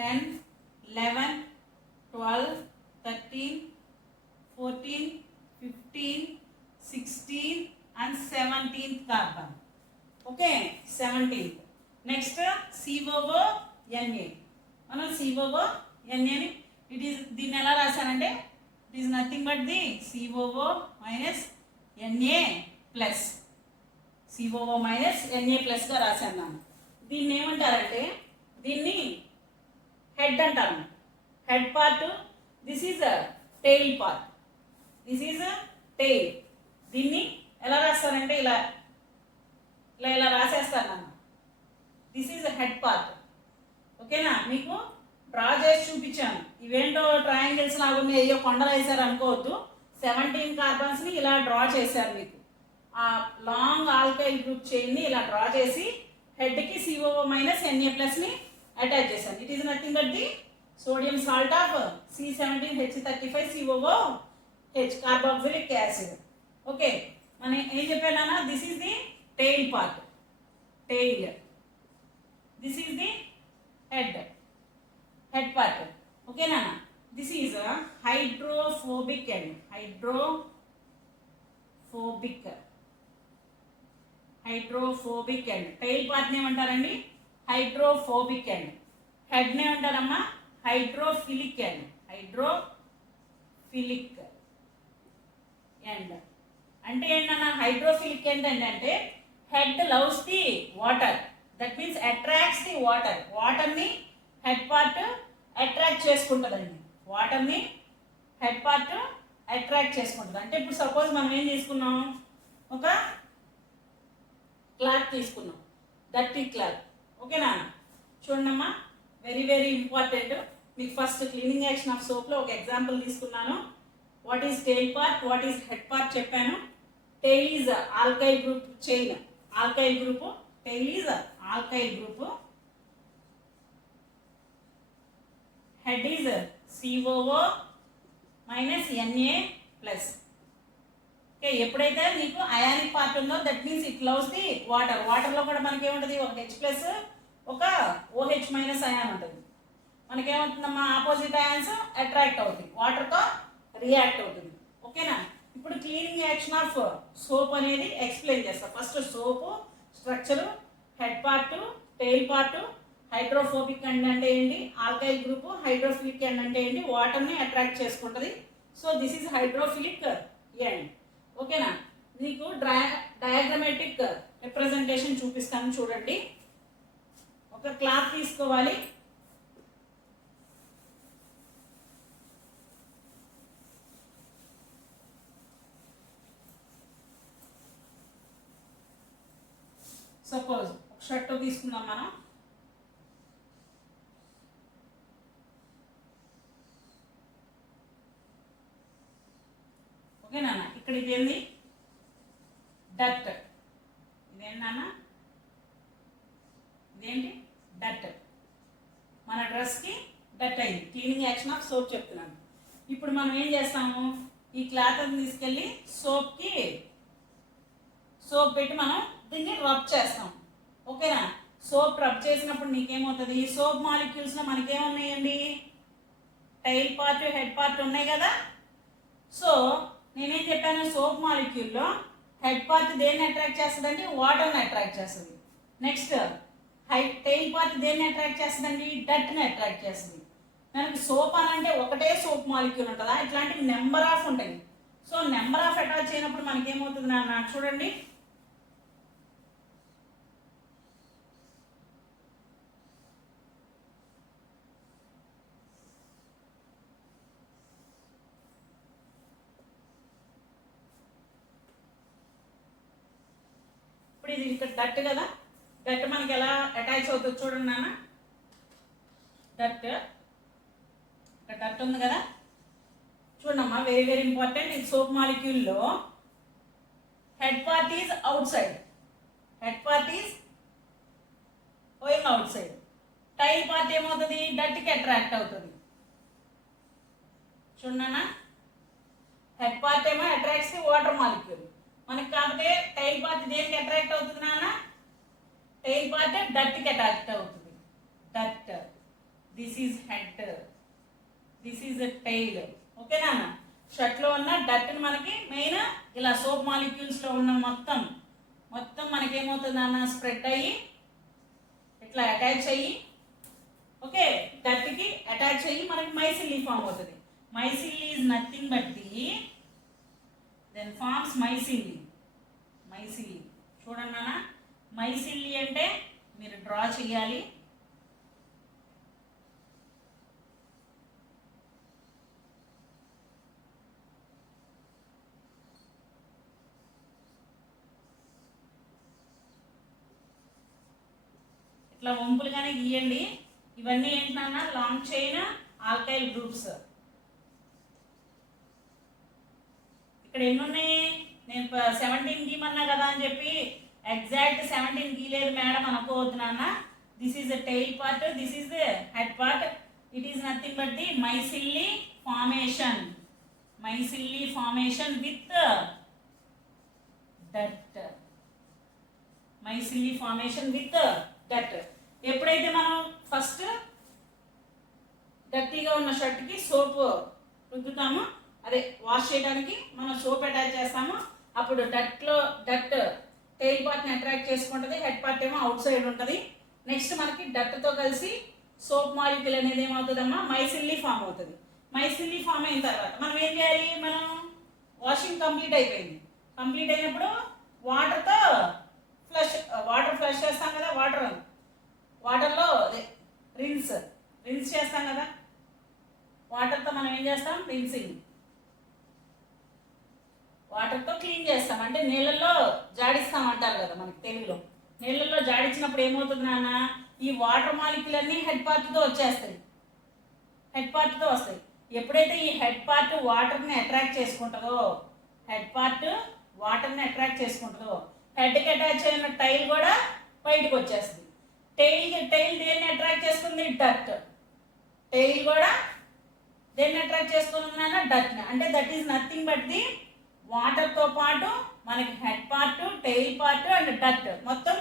10 11 12 13 14 15 16 and 17th carbon. Okay, 17th. Next COONA. మనం COONA ని దీన్ని ఎలా రాశానంటే ఇట్ ఈస్ నథింగ్ బట్ ది COO minus Na plus COO minus Na ప్లస్గా రాశాను ನಾನು. దీన్ని ఏమంటారంటే దీన్ని హెడ్ అంటాము. Head part, this is tail part, this is tail. దీన్ని ఎలా రాస్తారంటే ఇలా ఇలా ఇలా రాసేస్తాను నన్ను. This is head part. ఓకేనా? మీకు డ్రా చేసి చూపించాను. ఇవేంటో ట్రయాంగిల్స్ లాగా ఉన్నాయి, అయ్యో కొండలు వేసారు అనుకోవద్దు. 17 కార్బన్స్ని ఇలా డ్రా చేశారు. మీకు ఆ లాంగ్ ఆల్కైల్ గ్రూప్ చైన్ని ఇలా డ్రా చేసి హెడ్కి COO మైనస్ Na ప్లస్ని అటాచ్ చేశాను. It is nothing but the sodium salt of C17H35COOH carboxylic acid. Okay, మనం ఏం చెప్పానా? This is the tail part, tail. This is the head, head part. ఓకేనా? This is hydrophobic end, hydrophobic end. Tail పార్ట్ని ఏమంటారండి? Hydrophobic end. హెడ్ని ఏమంటారమ్మా? Hydrophilic end, hydrophilic end. అంటే ఏంటన్నా హైడ్రోఫిలిక్ ఎండ్ అంటే head loves the water, that means attracts the water. వాటర్ని head part attract చేసుకుంటుందండి. వాటర్ని హెడ్ పార్ట్ అట్రాక్ట్ చేసుకుంటుంది. అంటే ఇప్పుడు సపోజ్ మనం ఏం తీసుకున్నాం, ఒక క్లాత్ తీసుకున్నాం, డర్టీ క్లాత్. ఓకేనా? చూడమ్మా, వెరీ వెరీ ఇంపార్టెంట్. మీకు ఫస్ట్ క్లీనింగ్ యాక్షన్ ఆఫ్ సోప్లో ఒక ఎగ్జాంపుల్ తీసుకున్నాను. What is tail part, what is head part చెప్పాను. Tail is alkyl group chain, alkyl group. Tail is alkyl group, head is COO minus Na plus. Okay, ఎప్పుడైతే నీకు ionic part ఉందో that means it loves the water. వాటర్లో కూడా మనకి ఏముంటుంది? ఒక H plus ఒక OH మైనస్ అయాన్ ఉంటుంది. మనకేమవుతుందమ్మా? ఆపోజిట్ అయాన్స్ అట్రాక్ట్ అవుతుంది, వాటర్తో రియాక్ట్ అవుతుంది. ఓకేనా? ఇప్పుడు క్లీనింగ్ యాక్షన్ ఆఫ్ సోప్ అనేది ఎక్స్ప్లెయిన్ చేస్తా. First soap structure, head part, tail part, hydrophobic end అంటే ఏంటి, ఆల్కైల్ గ్రూప్, హైడ్రోఫిలిక్ ఎండ్ అంటే ఏంటి, వాటర్ని అట్రాక్ట్ చేసుకుంటుంది. So this is hydrophilic end. ఓకేనా? మీకు డయాగ్రమాటిక్ రిప్రజెంటేషన్ చూపిస్తాను చూడండి. ఒక క్లాత్ తీసుకోవాలి. సపోజ్ ఒక షర్ట్ తీసుకుందాం మనం. ఓకే నాన్న, ఇక్కడ ఇదేంది? డట్. ఇదేంటి నాన్న? ఇదేంటి? డట్. మన డ్రెస్కి డట్ అయింది. క్లీనింగ్ యాక్షన్ ఆఫ్ సోప్ చెప్తున్నాను. ఇప్పుడు మనం ఏం చేస్తాము? ఈ క్లాత్ తీసుకెళ్ళి సోప్ పెట్టి మనం దీన్ని రబ్ చేస్తాం. ఓకేనా? సోప్ రబ్ చేసినప్పుడు నీకేమవుతుంది? సోప్ మాలిక్యూల్స్లో మనకేమున్నాయండి? టైల్ పార్ట్, హెడ్ పార్ట్ ఉన్నాయి కదా. సో నేనేం చెప్పాను? సోప్ మాలిక్యూల్లో హెడ్ పార్ట్ దేన్ని అట్రాక్ట్ చేస్తుందండి? వాటర్ని అట్రాక్ట్ చేస్తుంది. నెక్స్ట్ టైల్ పార్ట్ దేన్ని అట్రాక్ట్ చేస్తుందండి? డట్ని అట్రాక్ట్ చేస్తుంది. మనకి సోప్ అని అంటే ఒకటే సోప్ మాలిక్యూల్ ఉంటుందా? ఇట్లాంటివి నెంబర్ ఆఫ్ ఉంటాయి. సో నెంబర్ ఆఫ్ అటాచ్ అయినప్పుడు మనకేమవుతుంది నాన్న? చూడండి, ఇప్పుడు ఇది ఇక్కడ డట్ కదా. డట్ మనకి ఎలా అటాచ్ అవుతుంది చూడండి నాన్న. డట్ ఇక్కడ డట్ ఉంది కదా. చూడమ్మా, వెరీ వెరీ ఇంపార్టెంట్. ఇది సోప్ మాలిక్యూల్లో head part is outside, head part is going outside. Tail part ఏమవుతుంది? డట్కి అట్రాక్ట్ అవుతుంది. చూడన్నా, హెడ్ పార్ట్ ఏమో అట్రాక్ట్స్ ది వాటర్ మాలిక్యూల్ మనకి. కాబట్టి టైల్ పార్ట్ దేనికి అట్రాక్ట్ అవుతుంది నాన్న? టైల్ పార్ట్ డట్కి అట్రాక్ట్ అవుతుంది. డట్, this is head, this is tail. Okay నాన్న? షర్ట్లో ఉన్న డట్ని మనకి మెయిన్ ఇలా సోప్ మాలిక్యూల్స్లో ఉన్న మొత్తం మనకేమవుతుంది నాన్న? స్ప్రెడ్ అయ్యి ఇట్లా అటాచ్ అయ్యి, ఓకే, డట్కి అటాచ్ అయ్యి మనకి మైసిల్లీ ఫామ్ అవుతుంది. Micelle is nothing but the then forms micelle. Micelle చూడండి నాన్న, మైసిల్లీ అంటే మీరు డ్రా చేయాలి. ఇట్లా వంపులుగానే గీయండి. ఇవన్నీ ఏంటన్నా లాంగ్ చైన్ ఆల్కైల్ గ్రూప్స్. ఇక్కడ ఎన్ని ఉన్నాయి? నేను 17 గీమన్నా కదా అని చెప్పి ఎగ్జాక్ట్ 17 గీలేదు మేడం అనుకోవద్దు నాన్న. This is the tail part, this is the head part. It is nothing but the mycelial formation. Mycelial formation with dot. Mycelial formation with dot. ఎప్పుడైతే మనం ఫస్ట్ డర్టీగా ఉన్న షర్ట్కి సోప్ రుద్దుతామో, అదే వాష్ చేయడానికి మనం సోప్ అటాచ్ చేస్తాము, అప్పుడు డట్ టైల్ పార్ట్ని అట్రాక్ట్ చేసుకుంటుంది, హెడ్ పార్ట్ ఏమో అవుట్ సైడ్ ఉంటుంది. నెక్స్ట్ మనకి డట్తో కలిసి సోప్ మాలిక్యూల్ అనేది ఏమవుతుందమ్మా? మైసిల్లీ ఫామ్ అవుతుంది. మైసిల్లీ ఫామ్ అయిన తర్వాత మనం ఏం చేయాలి? మనం వాషింగ్ కంప్లీట్ అయిపోయింది. కంప్లీట్ అయినప్పుడు వాటర్తో వాటర్ ఫ్లష్ చేస్తాం కదా, వాటర్లో రిన్స్ చేస్తాం కదా, వాటర్తో మనం ఏం చేస్తాం? రిన్సింగ్. వాటర్తో క్లీన్ చేస్తాం, అంటే నీళ్ళల్లో జాడిస్తాం అంటారు కదా మనకి తెలుగులో. నీళ్ళల్లో జాడించినప్పుడు ఏమవుతుంది నాన్న? ఈ వాటర్ మాలిక్యూల్ అన్నీ హెడ్ పార్ట్తో వస్తాయి. ఎప్పుడైతే ఈ హెడ్ పార్ట్ వాటర్ని అట్రాక్ట్ చేసుకుంటుందో, హెడ్కి అటాచ్ అయిన టైల్ కూడా బయటకు వచ్చేస్తుంది. టైల్ దేన్ని అట్రాక్ట్ చేస్తుంది? డట్. టైల్ కూడా దేన్ని అట్రాక్ట్ చేసుకుంటున్నా? డట్ని. అంటే that is nothing but the వాటర్తో పాటు మనకి head part, tail part and డట్ మొత్తం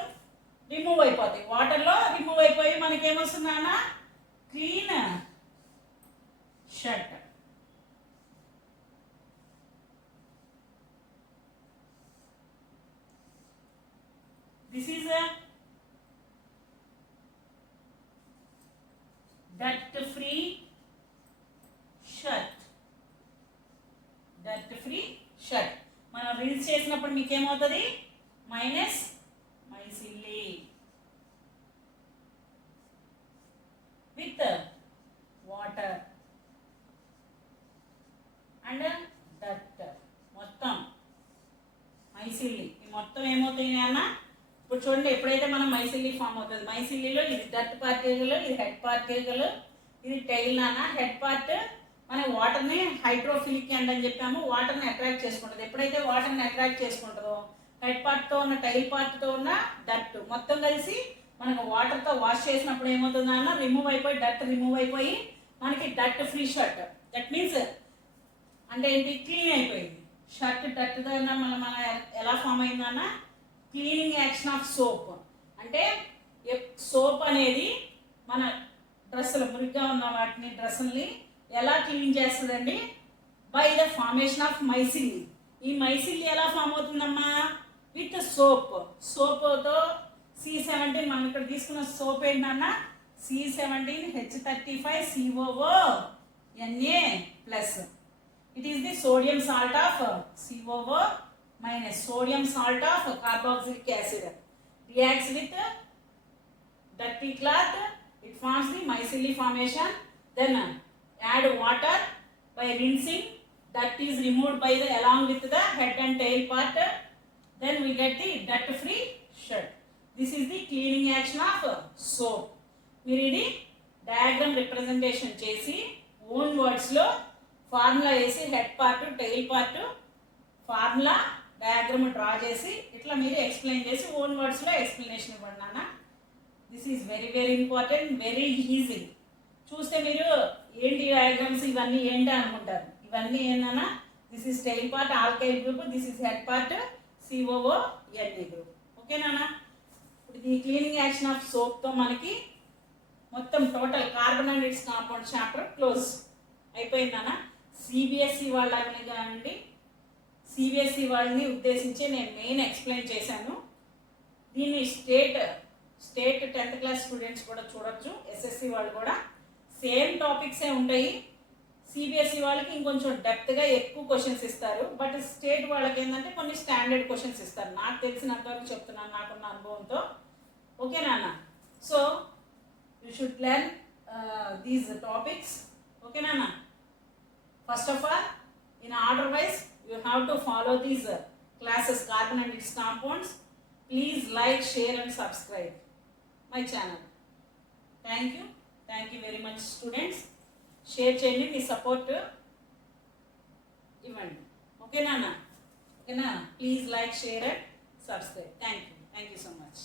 రిమూవ్ అయిపోతాయి. వాటర్లో రిమూవ్ అయిపోయి మనకి ఏమొస్తుందన్నా? Clean shirt. దిస్ ఈజ్ డట్ ఫ్రీ షర్ట్. మనం రిన్స్ చేసినప్పుడు మీకు ఏమవుతుంది? Minus micelle with water and డట్. మొత్తం మైసిల్లీ మొత్తం ఏమవుతాయి అన్న? ఇప్పుడు చూడండి, ఎప్పుడైతే మనం మైసిల్లీ ఫామ్ అవుతుంది, మైసిల్లీలో ఇది డట్ పార్టికల్, ఇది హెడ్ పార్టికల్, ఇది టైల్ నాన్న. హెడ్ పార్ట్ మనం వాటర్ని హైడ్రోఫిలిక్ ఎండ్ అని చెప్పాము, వాటర్ని అట్రాక్ట్ చేసుకుంటుంది. ఎప్పుడైతే వాటర్ని అట్రాక్ట్ చేసుకుంటుందో హెడ్ పార్ట్తో ఉన్న టైల్ పార్ట్తో ఉన్న డట్ మొత్తం కలిసి మనకు వాటర్తో వాష్ చేసినప్పుడు ఏమవుతుందన్న? డట్ రిమూవ్ అయిపోయి మనకి డట్ ఫ్రీ షర్ట్. దట్ మీన్స్ అంటే ఏంటి? క్లీన్ అయిపోయింది షర్ట్. డట్తో మన ఎలా ఫామ్ అయిందన్న? Cleaning action of soap. అంటే సోప్ అనేది మన డ్రెస్సులు, మురిగ్గా ఉన్న వాటిని డ్రెస్సుల్ని ఎలా క్లీన్ చేస్తుందండి? By the formation of micelle. ఈ మైసిల్లీ ఎలా ఫామ్ అవుతుందమ్మా? విత్ సోప్తో C17 మనం ఇక్కడ తీసుకున్న సోప్ ఏంటన్నా? C17H35COO Na+. It is the sodium salt of COO minus sodium salt of carboxylic acid. Reacts with dirty cloth, it forms the micellar formation. Then add water by rinsing, dirt is removed by along with the head and tail part. Then we get the dirt free shirt. This is the cleaning action of soap. మీరు ఇది diagram representation చేసి own వర్డ్స్లో formula వేసి head part, tail part formula diagram draw చేసి ఇట్లా మీరు ఎక్స్ప్లెయిన్ చేసి own వర్డ్స్లో ఎక్స్ప్లెనేషన్ ఇవ్వండి నాన్న. This is very very important, very easy. చూస్తే మీరు ఏంటి డయాగ్రామ్స్ ఇవన్నీ ఏంటి అనుకుంటారు. ఇవన్నీ ఏంటన్నా? This is tail part alkyl group, this is head part COO Na group. ఓకేనా? ఇప్పుడు ఈ క్లీనింగ్ యాక్షన్ ఆఫ్ సోప్తో మనకి మొత్తం total carbon and its compound chapter close అయిపోయిందన్న. CBSE వాళ్ళని కానివ్వండి, CBSE వాళ్ళని ఉద్దేశించి నేను మెయిన్ ఎక్స్ప్లెయిన్ చేశాను. దీన్ని స్టేట్ 10th క్లాస్ స్టూడెంట్స్ కూడా చూడొచ్చు, SSC వాళ్ళు కూడా సేమ్ టాపిక్సే ఉంటాయి. సిబిఎస్ఈ వాళ్ళకి ఇంకొంచెం డెప్త్గా ఎక్కువ క్వశ్చన్స్ ఇస్తారు, బట్ స్టేట్ వాళ్ళకి ఏంటంటే కొన్ని స్టాండర్డ్ క్వశ్చన్స్ ఇస్తారు. నాకు తెలిసినంతవరకు చెప్తున్నాను, నాకున్న అనుభవంతో. ఓకే నాన్న? So you should learn these topics. Okay నాన్న? First of all, in order wise, you have to follow these classes, carbon and its compounds. Please like, share and subscribe my channel. Thank you very much students. Share చేయండి, మీ సపోర్ట్ ఇవ్వండి. ఓకే నాన్న? ఓకేనా? Please like, share and subscribe. Thank you so much.